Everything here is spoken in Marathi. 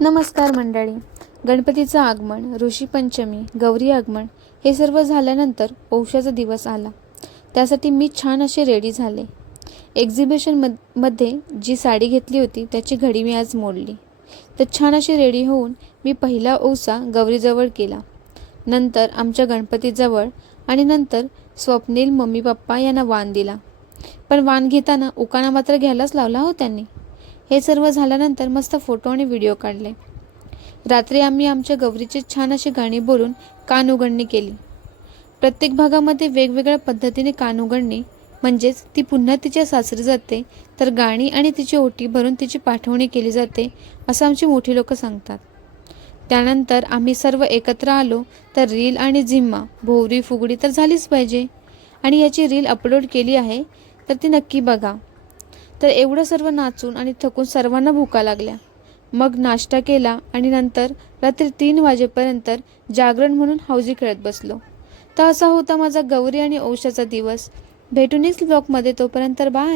नमस्कार मंडळी. गणपतीचं आगमन, ऋषीपंचमी, गौरी आगमन हे सर्व झाल्यानंतर पौषाचा दिवस आला. त्यासाठी मी छान असे रेडी झाले. मध्ये जी साडी घेतली होती त्याची घडी मी आज मोडली. तर छान अशी रेडी होऊन मी पहिला ओवसा गौरीजवळ केला, नंतर आमच्या गणपतीजवळ आणि नंतर स्वप्नील मम्मी पप्पा यांना वाण दिला. पण वाण घेताना उकाणा मात्र घ्यायलाच लावला हो त्यांनी. हे सर्व झाल्यानंतर मस्त फोटो आणि व्हिडिओ काढले. रात्री आम्ही आमच्या गौरीची छान अशी गाणी बोलून कान उघडणी केली. प्रत्येक भागामध्ये वेगवेगळ्या पद्धतीने कान उघडणी म्हणजेच ती पुन्हा तिच्या सासरी जाते, तर गाणी आणि तिची ओटी भरून तिची पाठवणी केली जाते असं आमची मोठी लोक सांगतात. त्यानंतर आम्ही सर्व एकत्र आलो तर रील आणि झिम्मा, भोवरी फुगडी तर झालीच पाहिजे. आणि याची रील अपलोड केली आहे, तर ती नक्की बघा. तर एवढं सर्व नाचून आणि थकून सर्वांना भुका लागल्या. मग नाश्ता केला आणि नंतर रात्री 3 वाजेपर्यंत जागरण म्हणून हौजी खेळत बसलो. तर असा होता माझा गौरी आणि औषाचा दिवस. भेटू नेक्स्ट ब्लॉगमध्ये. तोपर्यंत बाय.